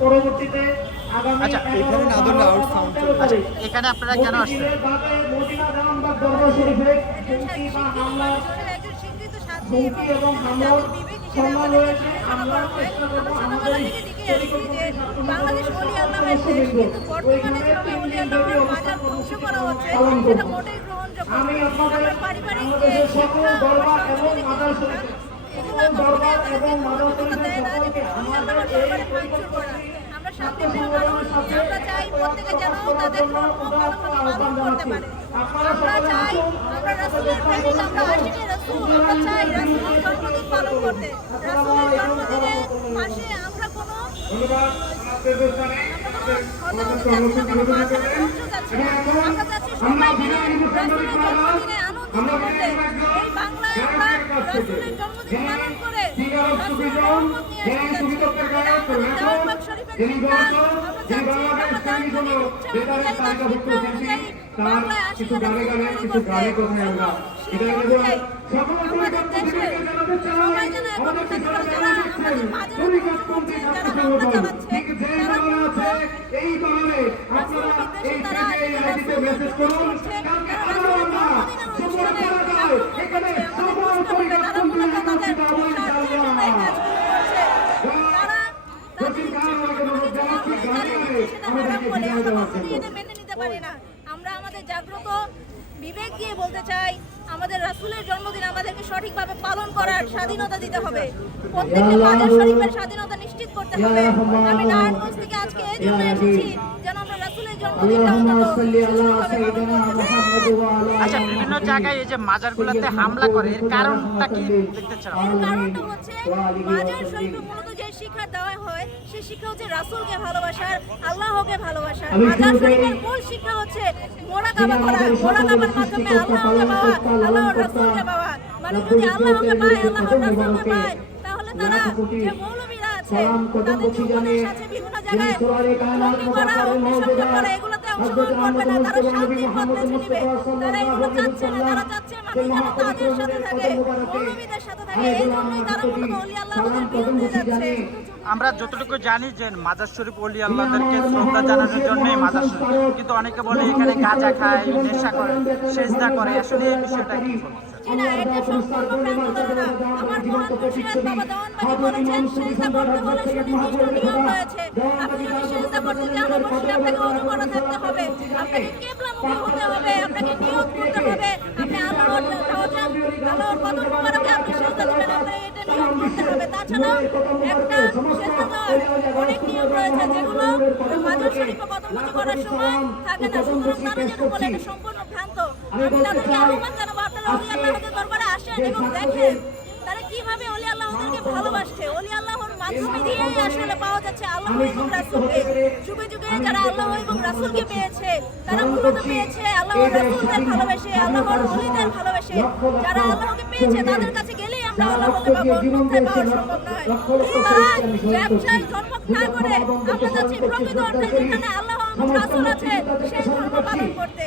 পরবর্তীতে আগামী আচ্ছা, এখানে না ধরলে আউট সাউন্ড চলে। আচ্ছা, এখানে আপনারা কেন আসছেন? মদিনা জামানবাগ দরবার শরীফে হুমকি বা হামলা হুমকি এবং হামলার সম্মান রয়েছে। আমরা চেষ্টা করবো আমাদের বাংলাদেশ ওলি আল্লাহের দেশ, কিন্তু বর্তমানে যেভাবে ওলি আল্লাহর মাজার ধ্বংস করা হচ্ছে সেটা মোটেই গ্রহণযোগ্য আমি নয়। আপনাদের আমরা পারিবারিক আমাদের সকল শিক্ষা, দরবার এবং সাংস্কৃতিক মাদার শিক্ষা, শরীফে এগুলো দরবার আমাদের এবং মাদার যোগ্যতা শরীফের দেয় না যে সকলকে ওলি আমাদের আল্লাহর এই দরবারে ভাঙচুর করা। আমরা শান্তিপ্রিয় মানুষ, সাথে আমরা চাই প্রত্যেকে যেন তাদের ধর্ম ভালোভাবে পালন করতে পারে। আমরা চাই, আমরা রাসূলের প্রেমিক, আমরা আশিকে রাসূল, আমরা চাই রাসূলের জন্মদিন পালন করতে। রাসূলের জন্মদিনে পাশে আমরা কোনো আমরা চাচ্ছি সবাই মিলে রাসূলের জন্মদিনে আনন্দিত করতে। এই বাংলায় আমরা রাসূলের জন্মদিন পালন করে রাসূলের রহমত নিয়ে এসে যাচ্ছি। এটা আমাদের দেওয়ানবাগ শরীফের শিক্ষা। আমরা চাচ্ছি আমরা দানগুলির ইচ্ছা অনুযায়ী, তার শিক্ষা অনুযায়ী বাংলায় আশিকে রাসূল তৈরি করতে এবং শিক্ষা অনুযায়ী আমাদের দেশে সবাই যেন একত্রিত করে, যারা আমাদের মাঝে ধ্বংস করছে, যারা হামলা চালাচ্ছে, তারা মূলত রাসূল বিদ্বেষী, তারা আশিকে রাসূলকে বিদ্বেষ করছে, তারা রাসূলের জন্মদিনের অনুষ্ঠানে আক্রমণ করছে। আমাদের বুঝতে হবে তারা মূলত তাদের স্বার্থের জন্য এই কাজগুলো করছে। তারা তাদের ইচ্ছে মতো কোনো কিছু করবে, তাদের ইচ্ছে সেটা হারাম বলে আমরা কখনোই এটা মেনে নিতে পারি না। আমরা আমাদের জাগ্রত বিবেক দিয়ে বলতে চাই, আমাদের রাসূলের জন্মদিন আমাদেরকে সঠিকভাবে পালন করার স্বাধীনতা দিতে হবে। প্রত্যেকটি মাজার শরীফের স্বাধীনতা নিশ্চিত করতে হবে। আমি নারায়ণগঞ্জ থেকে আজকে এই জন্য এসেছি যেন আমরা রাসূলের জন্মদিনটা অন্তত সুষ্ঠুভাবে পালন করতে পারি। আচ্ছা, বিভিন্ন জায়গায় এই যে মাজারগুলোতে হামলা করে এর কারণটা কি দেখতে চান? এর কারণটা হচ্ছে মাজার শরীফে মূলত যে শিক্ষা দেওয়া হয় সেই শিক্ষা হচ্ছে রাসূলকে ভালোবাসার, আল্লাহকে ভালোবাসার। মাজার শরীফের মূল শিক্ষা হচ্ছে মোরাকাবা করা, মোরাকাবার মাধ্যমে আল্লাহকে পাওয়া, আল্লাহর রাসূলকে পাওয়া। মানে যদি আল্লাহকে পায়, আল্লাহর রাসূলকে পায়, তাহলে তারা যে মৌলবীরা আছে, তাদের যে উপদেশ আছে বিভিন্ন জায়গায় জঙ্গি করা, অগ্নিসংযোগ করা, এগুলোতে অংশগ্রহণ করবে না। তারা শান্তির পথ বেছে নিবে। তারা এগুলো চাচ্ছে না। তারা চাচ্ছে মানুষ যেন তাদের সাথে থাকে, মৌলবীদের সাথে থাকে। এই জন্যই তারা মূলত ওলি আল্লাহদের বিরুদ্ধে যাচ্ছে। আমরা যতটুকু জানি যে মাজার শরীফ ওলি আল্লাহদেরকে শ্রদ্ধা জানানোর জন্যই মাজার শরীফ, কিন্তু অনেকে বলে এখানে গাঁজা খায়, নেশা করে, সেজদা করে। আসলে এই বিষয়টা কি বলছেন? না, এটা সম্পূর্ণ ভ্রান্ত ধারণা। আমার মহান মুর্শিদ বাবা দেওয়ানবাগী বলেছেন, সেজদা করতে হলে সুনির্দিষ্ট নিয়ম রয়েছে। আপনি যদি সেজদা করতে চান, অবশ্যই আপনাকে ওযু করা থাকতে হবে, আপনাকে কিবলামুখী হতে হবে, আপনাকে নিয়ত করতে হবে, আপনি আল্লাহর তাওয়াজ্জুদ, আল্লাহর কদম মোবারকে আপনি সেজদা দিবেন, আপনাকে এটা নিয়ম করতে হবে। তাছাড়া একটা সেজদা দেওয়ার অনেক নিয়ম রয়েছে যেগুলো মাজার শরীফে কদমখুঁজি করার সময় থাকে না। সুতরাং তারা যেটা বলে এটা সম্পূর্ণ ভ্রান্ত। আমি তাদেরকে আহ্বান জানাবো, আপনারা ওলি আল্লাহদের দরবারে আসেন এবং দেখেন তারা কিভাবে ওলি আল্লাহদেরকে ভালোবাসছে। ওলি আল্লাহর মাধ্যমে দিয়েই আসলে পাওয়া যাচ্ছে আল্লাহ এবং রাসূলকে। যুগে যুগে যারা আল্লাহ এবং রাসূলকে পেয়েছে, তারা মূলত পেয়েছে আল্লাহর রাসূলদের ভালোবেসে, আল্লাহর ওলিদের ভালোবেসে। যারা আল্লাহকে পেয়েছে তাদের কাছে গেলেই আমরা আল্লাহকে পাবো, অন্যথায় পাওয়া সম্ভব নয়। সুতরাং ব্যবসায় ধর্ম না করে আমরা যাচ্ছি প্রকৃত অর্থে যেখানে আল্লাহ এবং রাসূল আছে সেই ধর্ম পালন করতে।